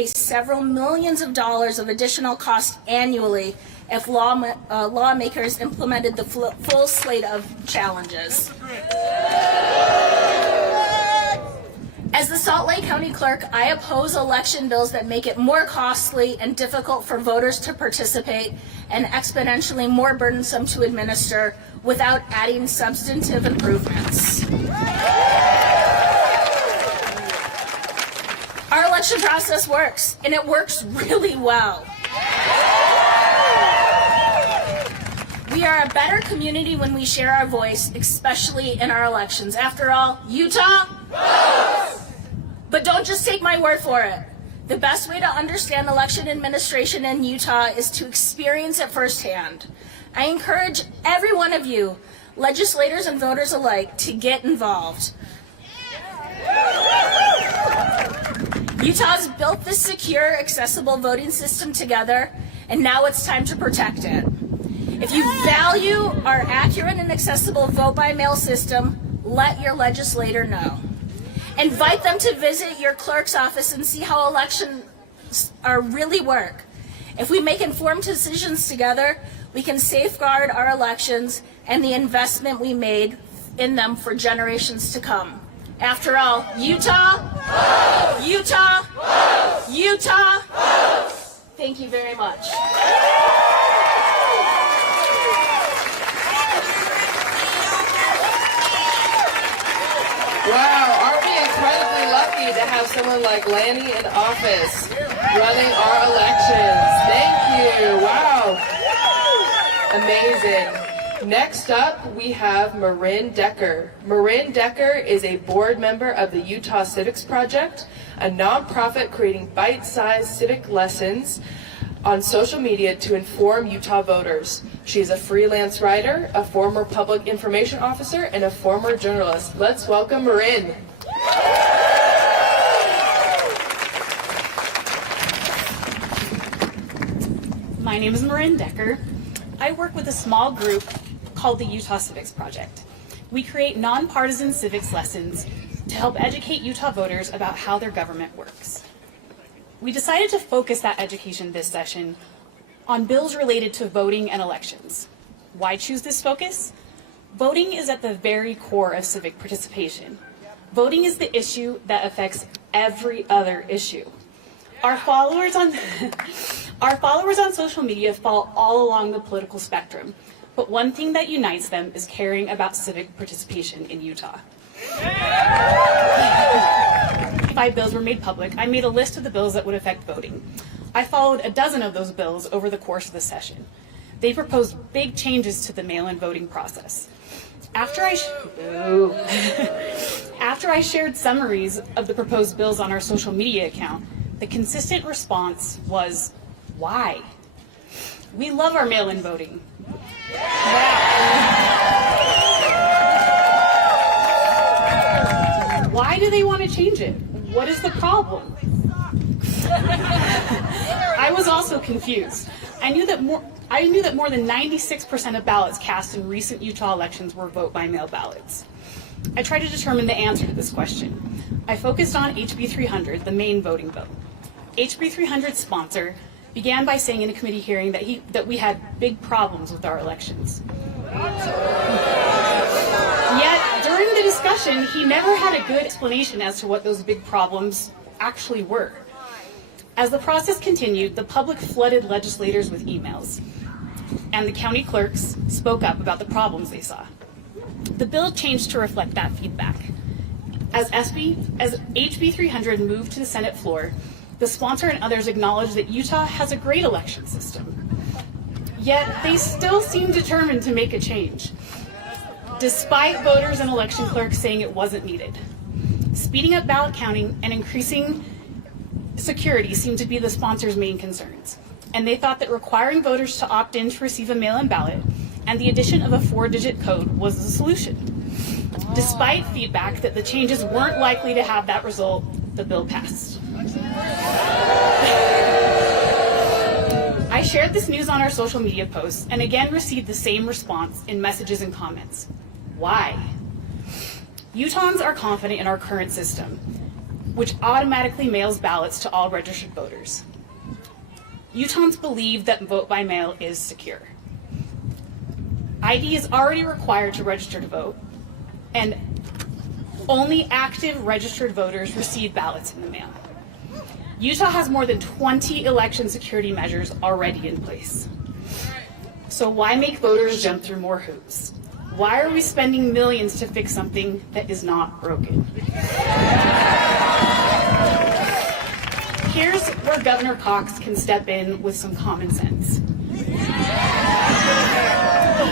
face several millions of dollars of additional cost annually if lawmakers implemented the full slate of challenges. As the Salt Lake County Clerk, I oppose election bills that make it more costly and difficult for voters to participate and exponentially more burdensome to administer without adding substantive improvements. Our election process works, and it works really well. We are a better community when we share our voice, especially in our elections. After all, Utah? But don't just take my word for it. The best way to understand election administration in Utah is to experience it firsthand. I encourage every one of you, legislators and voters alike, to get involved. Utah's built this secure, accessible voting system together, and now it's time to protect it. If you value our accurate and accessible vote-by-mail system, let your legislator know. Invite them to visit your clerk's office and see how elections really work. If we make informed decisions together, we can safeguard our elections and the investment we made in them for generations to come. After all, Utah, Utah, Utah. Thank you very much. Wow, aren't we incredibly lucky to have someone like Lanny in office running our elections? Thank you. Wow. Amazing. Next up, we have Marin Decker. Marin Decker is a board member of the Utah Civics Project, a nonprofit creating bite-sized civic lessons on social media to inform Utah voters. She's a freelance writer, a former public information officer, and a former journalist. Let's welcome Marin. My name is Marin Decker. I work with a small group called the Utah Civics Project. We create nonpartisan civics lessons to help educate Utah voters about how their government works. We decided to focus that education this session on bills related to voting and elections. Why choose this focus? Voting is at the very core of civic participation. Voting is the issue that affects every other issue. Our followers on social media fall all along the political spectrum, but one thing that unites them is caring about civic participation in Utah. 5 bills were made public. I made a list of the bills that would affect voting. I followed a dozen of those bills over the course of the session. They proposed big changes to the mail-in voting process. After I shared summaries of the proposed bills on our social media account, the consistent response was, why? We love our mail-in voting. Why do they want to change it? What is the problem? I was also confused. I knew that more than 96% of ballots cast in recent Utah elections were vote-by-mail ballots. I tried to determine the answer to this question. I focused on HB 300, the main voting bill. HB 300's sponsor began by saying in a committee hearing that we had big problems with our elections. Yet, during the discussion, he never had a good explanation as to what those big problems actually were. As the process continued, the public flooded legislators with emails, and the county clerks spoke up about the problems they saw. The bill changed to reflect that feedback. As HB 300 moved to the Senate floor, the sponsor and others acknowledged that Utah has a great election system. Yet, they still seemed determined to make a change, despite voters and election clerks saying it wasn't needed. Speeding up ballot counting and increasing security seemed to be the sponsors' main concerns, and they thought that requiring voters to opt in to receive a mail-in ballot and the addition of a 4-digit code was the solution. Despite feedback that the changes weren't likely to have that result, the bill passed. I shared this news on our social media posts and again received the same response in messages and comments. Why? Utahns are confident in our current system. which automatically mails ballots to all registered voters. Utahns believe that vote by mail is secure. ID is already required to register to vote, and only active registered voters receive ballots in the mail. Utah has more than 20 election security measures already in place. So why make voters jump through more hoops? Why are we spending millions to fix something that is not broken? Here's where Governor Cox can step in with some common sense.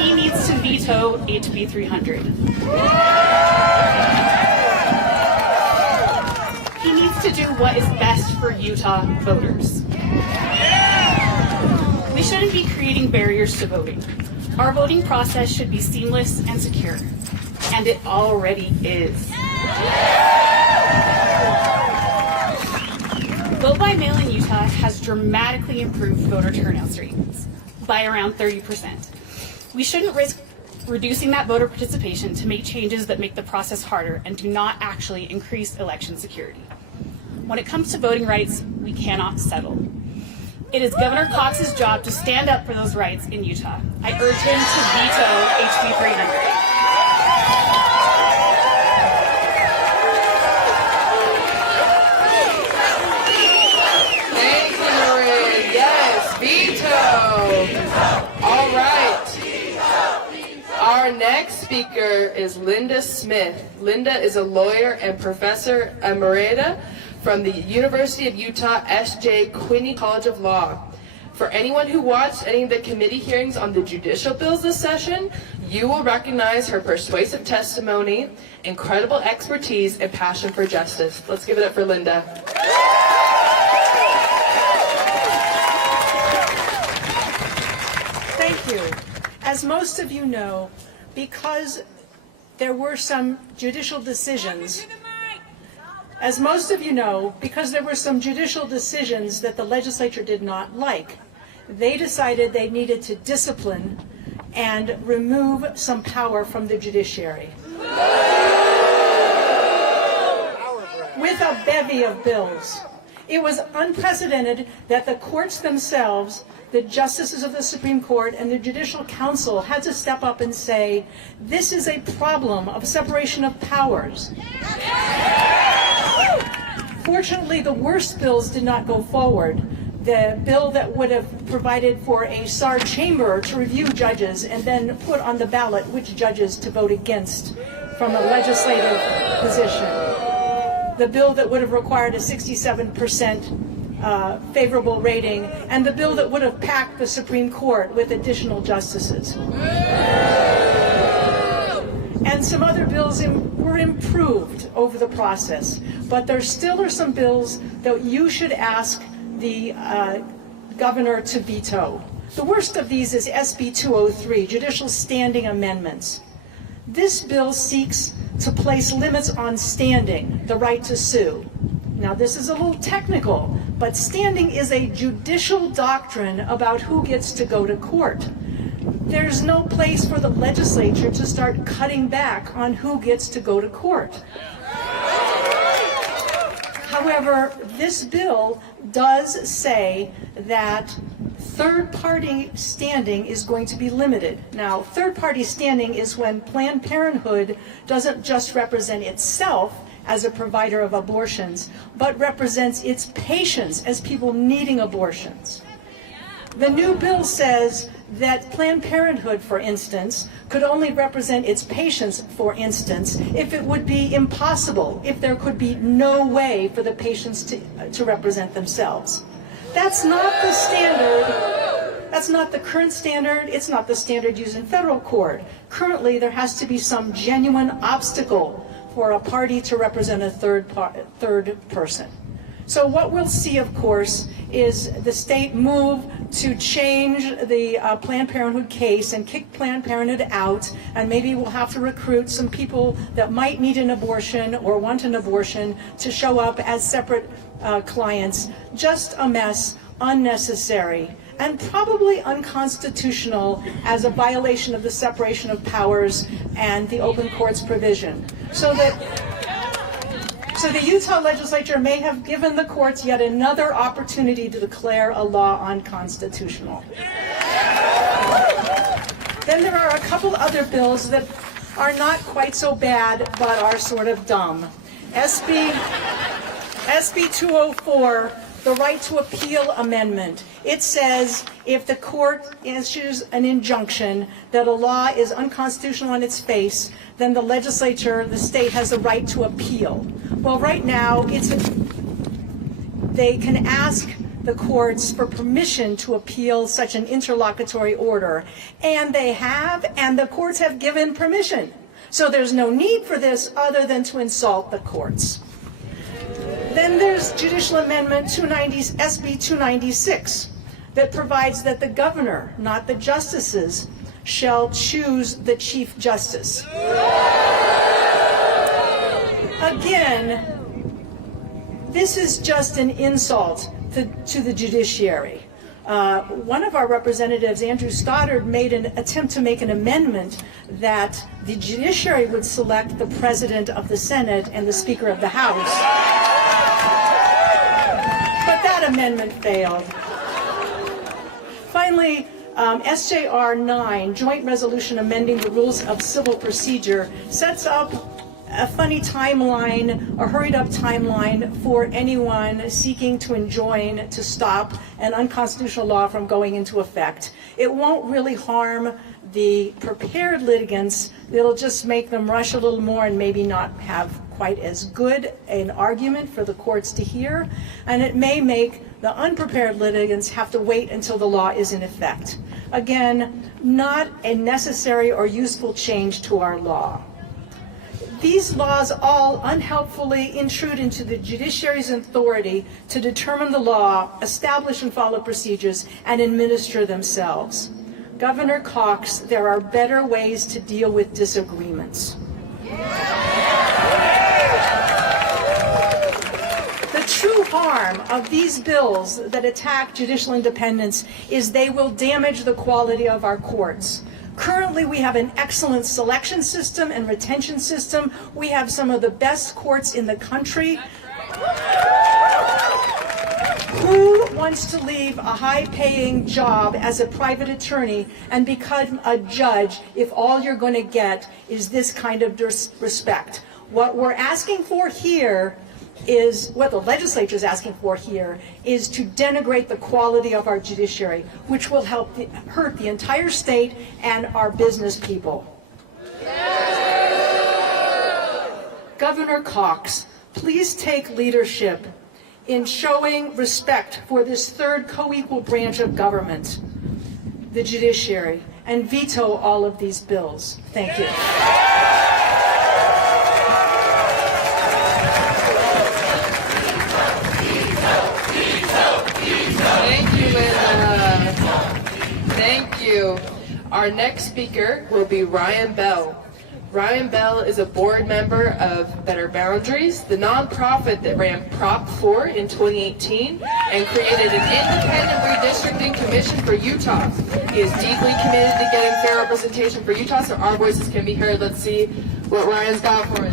He needs to veto HB 300. He needs to do what is best for Utah voters. We shouldn't be creating barriers to voting. Our voting process should be seamless and secure, and it already is. Vote by mail in Utah has dramatically improved voter turnout rates by around 30%. We shouldn't risk reducing that voter participation to make changes that make the process harder and do not actually increase election security. When it comes to voting rights, we cannot settle. It is Governor Cox's job to stand up for those rights in Utah. I urge him to veto HB 300. Thank you, Marin. Yes, veto. All right. Our next speaker is Linda Smith. Linda is a lawyer and professor emerita from the University of Utah S.J. Quinney College of Law. For anyone who watched any of the committee hearings on the judicial bills this session, you will recognize her persuasive testimony, incredible expertise, and passion for justice. Let's give it up for Linda. Thank you. As most of you know, because there were some judicial decisions that the legislature did not like, they decided they needed to discipline and remove some power from the judiciary. With a bevy of bills. It was unprecedented that the courts themselves, the justices of the Supreme Court and the Judicial Council had to step up and say, this is a problem of separation of powers. Fortunately, the worst bills did not go forward. The bill that would have provided for a SAR chamber to review judges and then put on the ballot which judges to vote against from a legislative position. The bill that would have required a 67% favorable rating, and the bill that would have packed the Supreme Court with additional justices. And some other bills were improved over the process, but there still are some bills that you should ask the governor to veto. The worst of these is SB 203, Judicial Standing Amendments. This bill seeks to place limits on standing, the right to sue. Now, this is a little technical, but standing is a judicial doctrine about who gets to go to court. There's no place for the legislature to start cutting back on who gets to go to court. However, this bill does say that third-party standing is going to be limited. Now, third-party standing is when Planned Parenthood doesn't just represent itself as a provider of abortions, but represents its patients as people needing abortions. The new bill says that Planned Parenthood, for instance, could only represent its patients, for instance, if it would be impossible, if there could be no way for the patients to represent themselves. That's not the standard. That's not the current standard. It's not the standard used in federal court. Currently, there has to be some genuine obstacle for a party to represent a third person. So what we'll see, of course, is the state move to change the Planned Parenthood case and kick Planned Parenthood out, and maybe we'll have to recruit some people that might need an abortion or want an abortion to show up as separate clients. Just a mess, unnecessary, and probably unconstitutional as a violation of the separation of powers and the open courts provision. So that So the Utah legislature may have given the courts yet another opportunity to declare a law unconstitutional. Then there are a couple other bills that are not quite so bad, but are sort of dumb. SB 204, the right to appeal amendment. It says if the court issues an injunction that a law is unconstitutional on its face, then the legislature, the state, has the right to appeal. Well, right now, they can ask the courts for permission to appeal such an interlocutory order, and they have, and the courts have given permission. So there's no need for this other than to insult the courts. Then there's Judicial Amendment SB 296 that provides that the governor, not the justices, shall choose the Chief Justice. Again, this is just an insult to the judiciary. One of our representatives, Andrew Stoddard, made an attempt to make an amendment that the judiciary would select the president of the Senate and the Speaker of the House. But that amendment failed. Finally, SJR 9, Joint Resolution Amending the Rules of Civil Procedure, sets up a funny timeline, a hurried up timeline for anyone seeking to enjoin to stop an unconstitutional law from going into effect. It won't really harm the prepared litigants. It'll just make them rush a little more and maybe not have quite as good an argument for the courts to hear. And it may make the unprepared litigants have to wait until the law is in effect. Again, not a necessary or useful change to our law. These laws all unhelpfully intrude into the judiciary's authority to determine the law, establish and follow procedures, and administer themselves. Governor Cox, there are better ways to deal with disagreements. The true harm of these bills that attack judicial independence is they will damage the quality of our courts. Currently, we have an excellent selection system and retention system. We have some of the best courts in the country. Who wants to leave a high-paying job as a private attorney and become a judge if all you're going to get is this kind of respect? What we're asking for here is, what the legislature is asking for here, is to denigrate the quality of our judiciary, which will hurt the entire state and our business people. Governor Cox, please take leadership in showing respect for this third co-equal branch of government, the judiciary, and veto all of these bills. Thank you. Thank you, Linda. Thank you. Our next speaker will be Ryan Bell. Ryan Bell is a board member of Better Boundaries, the nonprofit that ran Prop 4 in 2018 and created an independent redistricting commission for Utah. He is deeply committed to getting fair representation for Utah so our voices can be heard. Let's see what Ryan's got for us.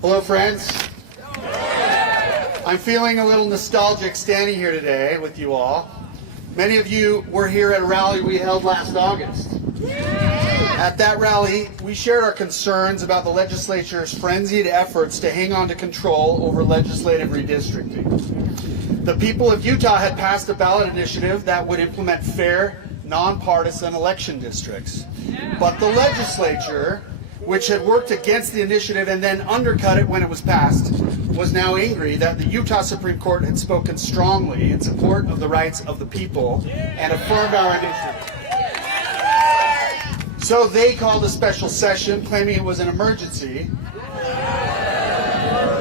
Hello, friends. I'm feeling a little nostalgic standing here today with you all. Many of you were here at a rally we held last August. At that rally, we shared our concerns about the legislature's frenzied efforts to hang on to control over legislative redistricting. The people of Utah had passed a ballot initiative that would implement fair, nonpartisan election districts. But the legislature, which had worked against the initiative and then undercut it when it was passed, was now angry that the Utah Supreme Court had spoken strongly in support of the rights of the people and affirmed our initiative. So they called a special session claiming it was an emergency,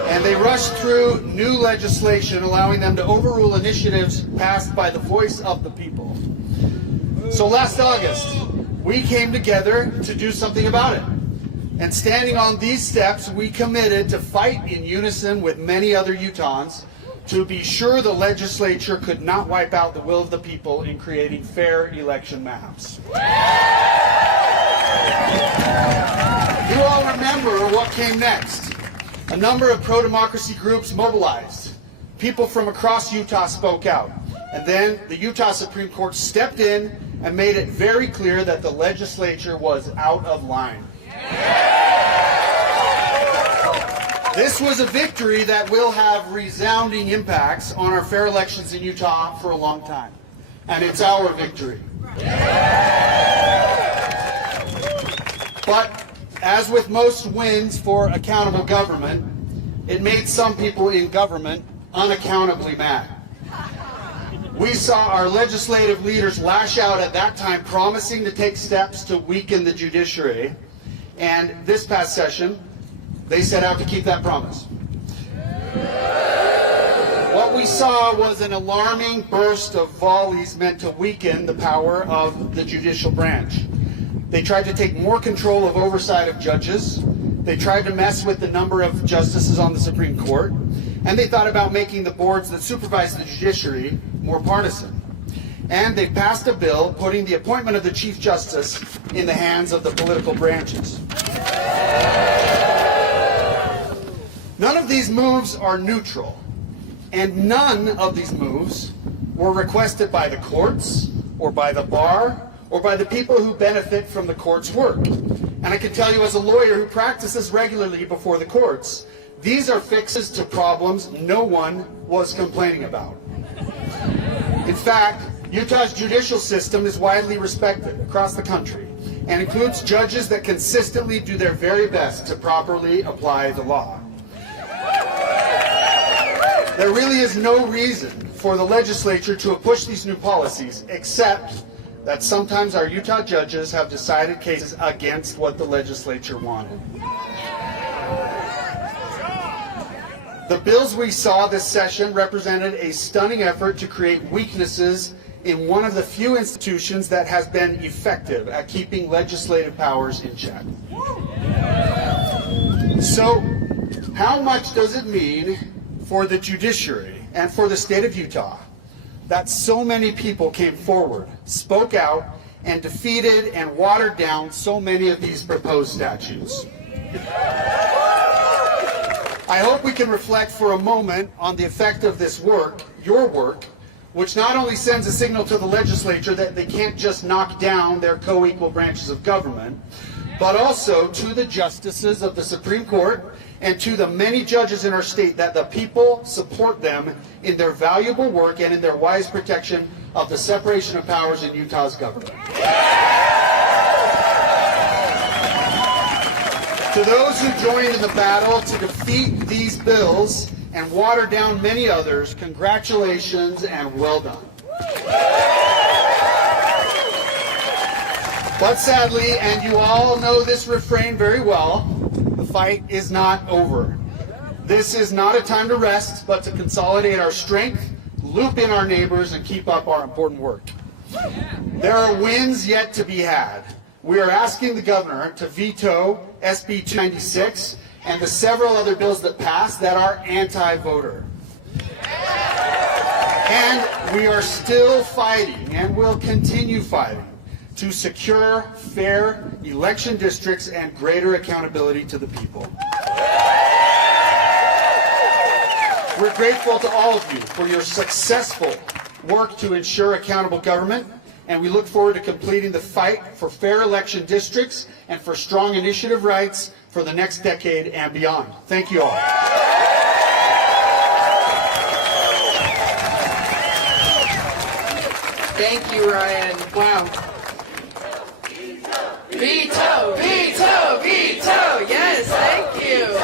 and they rushed through new legislation allowing them to overrule initiatives passed by the voice of the people. So last August, we came together to do something about it. And standing on these steps, we committed to fight in unison with many other Utahns to be sure the legislature could not wipe out the will of the people in creating fair election maps. You all remember what came next. A number of pro-democracy groups mobilized. People from across Utah spoke out. And then the Utah Supreme Court stepped in and made it very clear that the legislature was out of line. This was a victory that will have resounding impacts on our fair elections in Utah for a long time. And it's our victory. But as with most wins for accountable government, it made some people in government unaccountably mad. We saw our legislative leaders lash out at that time, promising to take steps to weaken the judiciary. And this past session, they set out to keep that promise. What we saw was an alarming burst of volleys meant to weaken the power of the judicial branch. They tried to take more control of oversight of judges. They tried to mess with the number of justices on the Supreme Court. And they thought about making the boards that supervise the judiciary more partisan. And they passed a bill putting the appointment of the Chief Justice in the hands of the political branches. None of these moves are neutral, and none of these moves were requested by the courts or by the bar or by the people who benefit from the court's work. And I can tell you as a lawyer who practices regularly before the courts, these are fixes to problems no one was complaining about. In fact, Utah's judicial system is widely respected across the country and includes judges that consistently do their very best to properly apply the law. There really is no reason for the legislature to have pushed these new policies, except that sometimes our Utah judges have decided cases against what the legislature wanted. The bills we saw this session represented a stunning effort to create weaknesses in one of the few institutions that has been effective at keeping legislative powers in check. So, how much does it mean for the judiciary and for the state of Utah that so many people came forward, spoke out, and defeated and watered down so many of these proposed statutes? I hope we can reflect for a moment on the effect of this work, your work, which not only sends a signal to the legislature that they can't just knock down their co-equal branches of government, but also to the justices of the Supreme Court and to the many judges in our state that the people support them in their valuable work and in their wise protection of the separation of powers in Utah's government. To those who joined in the battle to defeat these bills and water down many others, congratulations and well done. But sadly, and you all know this refrain very well, the fight is not over. This is not a time to rest, but to consolidate our strength, loop in our neighbors, and keep up our important work. There are wins yet to be had. We are asking the governor to veto SB 296 and the several other bills that passed that are anti-voter. And we are still fighting and will continue fighting to secure fair election districts and greater accountability to the people. We're grateful to all of you for your successful work to ensure accountable government, and we look forward to completing the fight for fair election districts and for strong initiative rights for the next decade and beyond. Thank you all. Thank you, Ryan. Wow. Veto, veto, veto. Yes, thank you.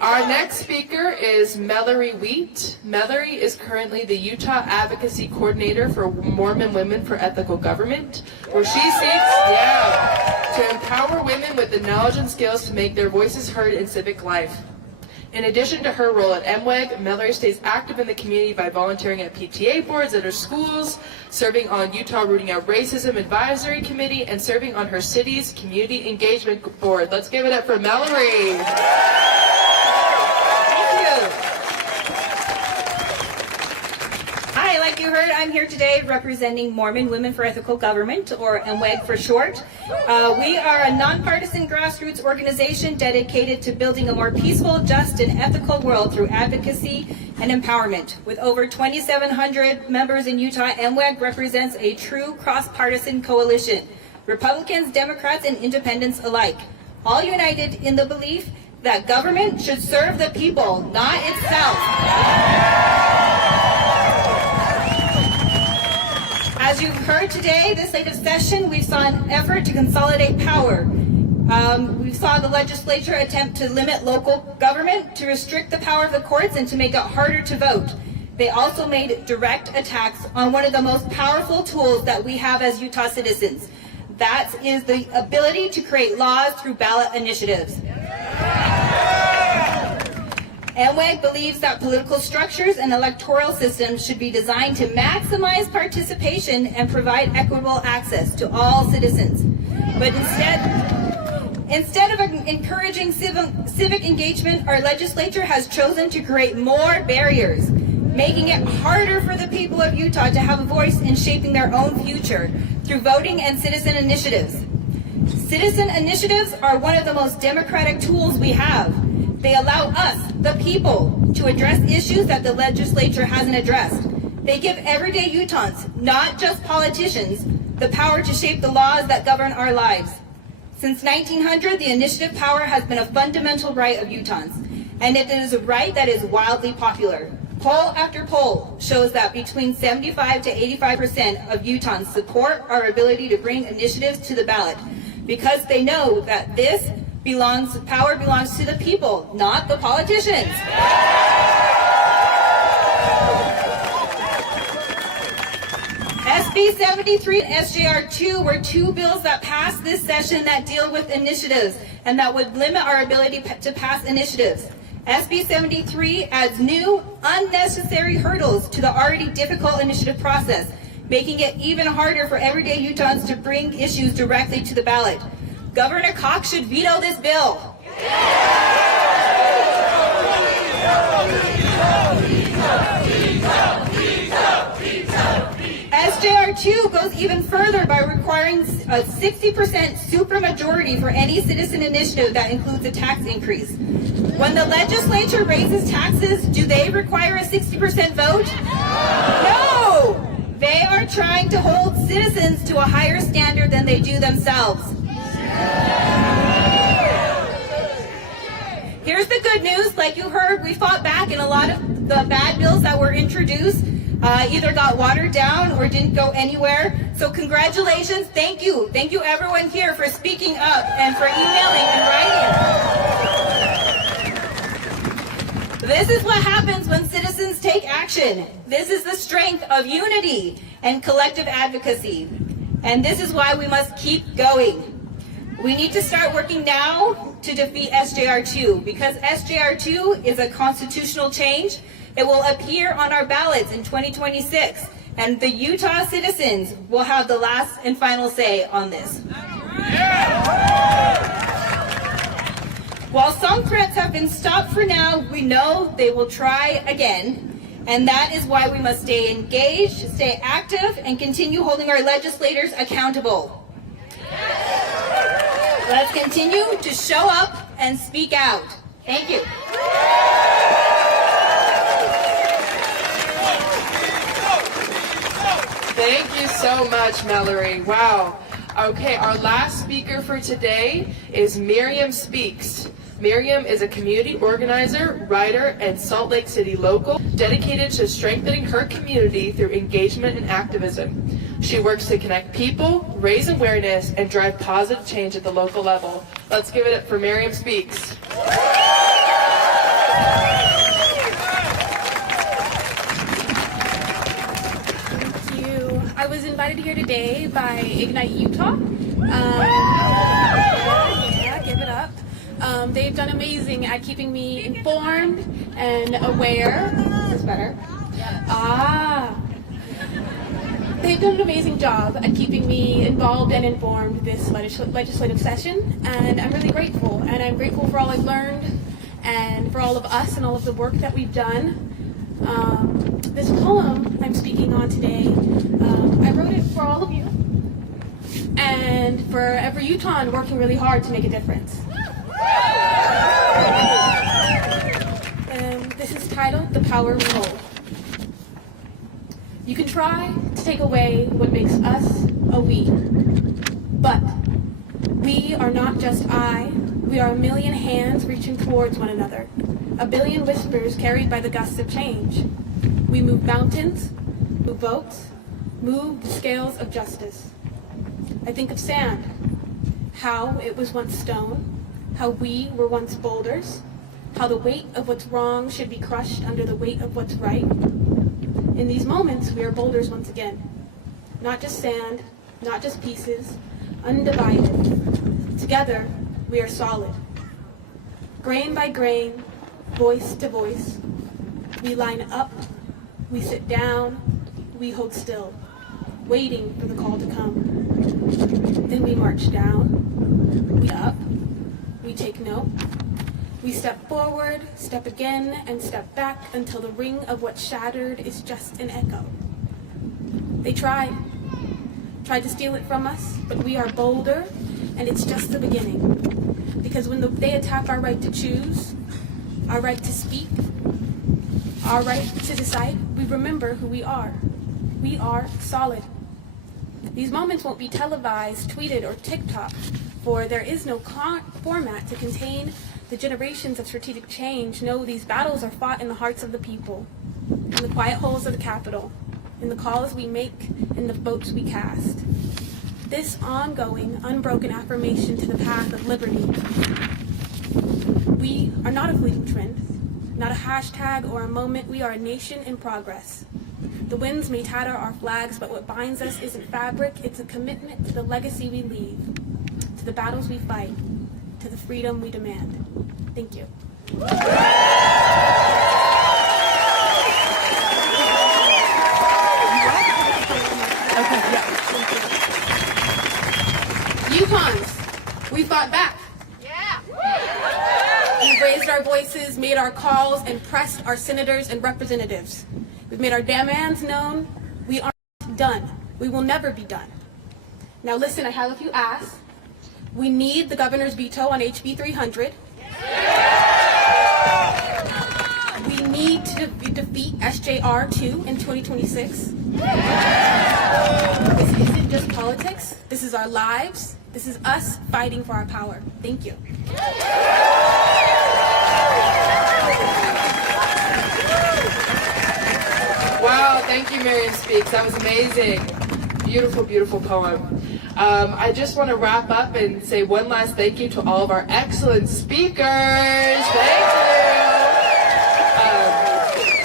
Our next speaker is Mallory Wheat. Mallory is currently the Utah Advocacy Coordinator for Mormon Women for Ethical Government, where she seeks, to empower women with the knowledge and skills to make their voices heard in civic life. In addition to her role at MWEG, Mallory stays active in the community by volunteering at PTA boards at her schools, serving on Utah Rooting Out Racism Advisory Committee, and serving on her city's Community Engagement Board. Let's give it up for Mallory. Thank you. you heard, I'm here today representing Mormon Women for Ethical Government, or MWEG for short. We are a nonpartisan grassroots organization dedicated to building a more peaceful, just, and ethical world through advocacy and empowerment. With over 2,700 members in Utah, MWEG represents a true cross-partisan coalition, Republicans, Democrats, and independents alike, all united in the belief that government should serve the people, not itself. As you've heard today, this legislative session, we saw an effort to consolidate power. We saw the legislature attempt to limit local government, to restrict the power of the courts, and to make it harder to vote. They also made direct attacks on one of the most powerful tools that we have as Utah citizens. That is the ability to create laws through ballot initiatives. MWEG believes that political structures and electoral systems should be designed to maximize participation and provide equitable access to all citizens. But instead of encouraging civic engagement, our legislature has chosen to create more barriers, making it harder for the people of Utah to have a voice in shaping their own future through voting and citizen initiatives. Citizen initiatives are one of the most democratic tools we have. They allow us, the people, to address issues that the legislature hasn't addressed. They give everyday Utahns, not just politicians, the power to shape the laws that govern our lives. Since 1900, the initiative power has been a fundamental right of Utahns, and it is a right that is wildly popular. Poll after poll shows that between 75 to 85% of Utahns support our ability to bring initiatives to the ballot, because they know that this power belongs to the people, not the politicians. SB 73 and SJR 2 were two bills that passed this session that deal with initiatives and that would limit our ability to pass initiatives. SB 73 adds new, unnecessary hurdles to the already difficult initiative process, making it even harder for everyday Utahns to bring issues directly to the ballot. Governor Cox should veto this bill. SJR 2 goes even further by requiring a 60% supermajority for any citizen initiative that includes a tax increase. When the legislature raises taxes, do they require a 60% vote? No! They are trying to hold citizens to a higher standard than they do themselves. Here's the good news. Like you heard, we fought back, and a lot of the bad bills that were introduced either got watered down or didn't go anywhere. So congratulations. Thank you. Thank you everyone here for speaking up and for emailing and writing. This is what happens when citizens take action. This is the strength of unity and collective advocacy. And this is why we must keep going. We need to start working now to defeat SJR 2, because SJR 2 is a constitutional change. It will appear on our ballots in 2026, and the Utah citizens will have the last and final say on this. While some threats have been stopped for now, we know they will try again, and that is why we must stay engaged, stay active, and continue holding our legislators accountable. Let's continue to show up and speak out. Thank you. Thank you so much, Mallory. Wow. Okay, our last speaker for today is Miriam Speaks. Miriam is a community organizer, writer, and Salt Lake City local dedicated to strengthening her community through engagement and activism. She works to connect people, raise awareness, and drive positive change at the local level. Let's give it up for Miriam Speaks. Thank you. I was invited here today by Ignite Utah. Give it up. They've done amazing at keeping me informed and aware. Is this better? They've done an amazing job at keeping me involved and informed this legislative session, and I'm really grateful. And I'm grateful for all I've learned and for all of us and all of the work that we've done. this poem I'm speaking on today, I wrote it for all of you and for every Utahn working really hard to make a difference. This is titled The Power We Hold. You can try to take away what makes us a we, but we are not just I, we are a million hands reaching towards one another, a billion whispers carried by the gusts of change. We move mountains, move votes, move the scales of justice. I think of sand, how it was once stone, how we were once boulders, how the weight of what's wrong should be crushed under the weight of what's right. In these moments, we are boulders once again. Not just sand, not just pieces, undivided. Together, we are solid. Grain by grain, voice to voice, we line up, we sit down, we hold still, waiting for the call to come. Then we march down, we up, we take note, we step forward, step again, and step back until the ring of what shattered is just an echo. They tried to steal it from us, but we are bolder, and it's just the beginning. Because when they attack our right to choose, our right to speak, our right to decide, we remember who we are. We are solid. These moments won't be televised, tweeted, or TikToked, for there is no format to contain the generations of strategic change. No, these battles are fought in the hearts of the people, in the quiet holes of the Capitol, in the calls we make, in the votes we cast. This ongoing, unbroken affirmation to the path of liberty. We are not a fleeting trend, not a hashtag or a moment. We are a nation in progress. The winds may tatter our flags, but what binds us isn't fabric, it's a commitment to the legacy we leave, to the battles we fight, to the freedom we demand. Thank you. Utahns, we fought back. We've raised our voices, made our calls, and pressed our senators and representatives. We've made our demands known. We aren't done. We will never be done. Now listen, I have a few asks. We need the governor's veto on HB 300. We need to defeat SJR 2 in 2026. This isn't just politics. This is our lives. This is us fighting for our power. Thank you. Wow, thank you, Miriam Speaks. That was amazing. Beautiful, beautiful poem. I just want to wrap up and say one last thank you to all of our excellent speakers. Thank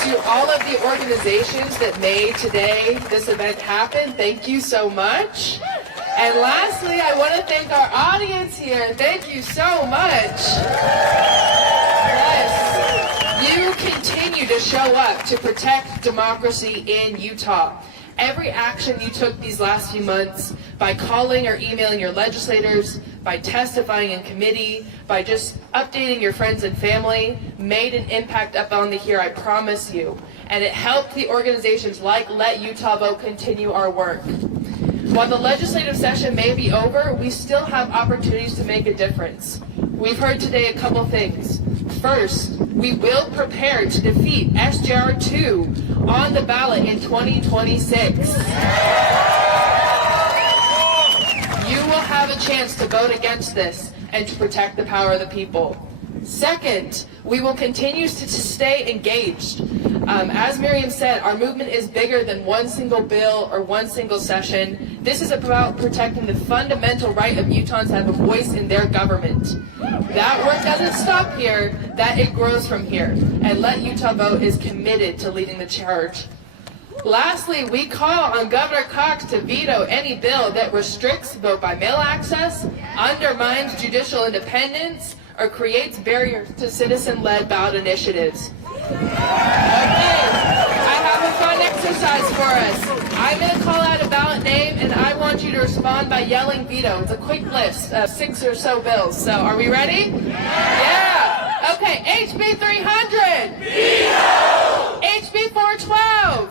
you. To all of the organizations that made this event happen, thank you so much. And lastly, I want to thank our audience here. Thank you so much. Yes, you continue to show up to protect democracy in Utah. Every action you took these last few months, by calling or emailing your legislators, by testifying in committee, by just updating your friends and family, made an impact up on the here, I promise you. And it helped the organizations like Let Utah Vote continue our work. While the legislative session may be over, we still have opportunities to make a difference. We've heard today a couple things. First, we will prepare to defeat SJR 2 on the ballot in 2026. You will have a chance to vote against this and to protect the power of the people. Second, we will continue to stay engaged. As Miriam said, our movement is bigger than one single bill or one single session. This is about protecting the fundamental right of Utahns to have a voice in their government. That work doesn't stop here, that it grows from here. And Let Utah Vote is committed to leading the charge. Lastly, we call on Governor Cox to veto any bill that restricts vote-by-mail access, undermines judicial independence, or creates barriers to citizen-led ballot initiatives. Okay, I have a fun exercise for us. I'm going to call out a ballot name, and I want you to respond by yelling veto. It's a quick list of 6 or so bills. So, are we ready? Yeah! Okay, HB 300! Veto! HB 412!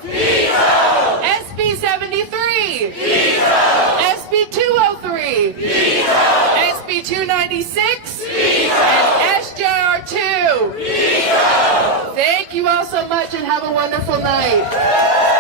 96? And SJR2? Thank you all so much and have a wonderful night.